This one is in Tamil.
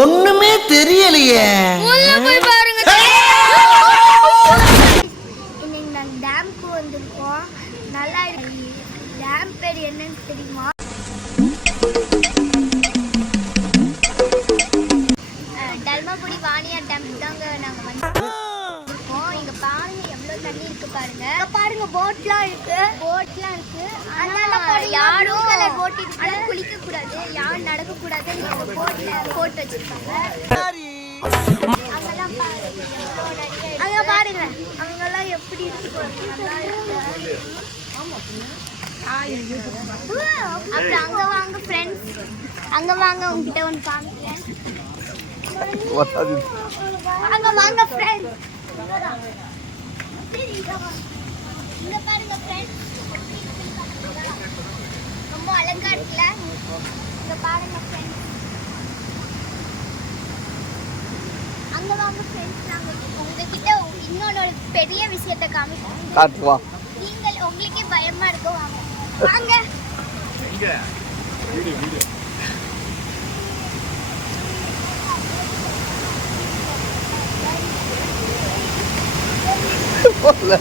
ஒண்ணுமே தெரியலையே. இன்னைக்கு நாங்க டேம்க்கு வந்திருக்கோம். நல்லா இருக்கு. டேம் பேர் என்னன்னு தெரியுமா? தர்மபுரி வாணியார் டேம் தாங்க நாங்க வந்திருக்கோம். இங்க பாருங்க எவ்வளவு தண்ணி இருக்கு பாருங்க. பாருங்க போட்லாம் இருக்கு. யாரும் போட் இருக்கு. குளிக்க கூடாது, யாரும் நடக்க கூடாது. போட்ல போட் வச்சிருக்காங்க. அங்க பாருங்க, அங்கெல்லாம் எப்படி இருக்கு நல்லா இருக்கு. அப்புறம் அங்க வாங்க ஃப்ரெண்ட்ஸ், அங்க வாங்க, உங்ககிட்ட ஒன்று காமிக்கிறேன். அங்க வாங்க ஃப்ரெண்ட்ஸ், இங்க பாருங்க ஃப்ரெண்ட்ஸ், ரொம்ப அழகா இருக்குல்ல. இங்க பாருங்க ஃப்ரெண்ட்ஸ், அங்க வாங்க ஃப்ரெண்ட்ஸ். நாங்க உங்ககிட்ட இன்னொரு பெரிய விஷயத்தை காமிக்கிறோம். நீங்கள் உங்களுக்கே பயமா இருக்கும். வாங்க எங்க வீடியோ வீடியோ போல.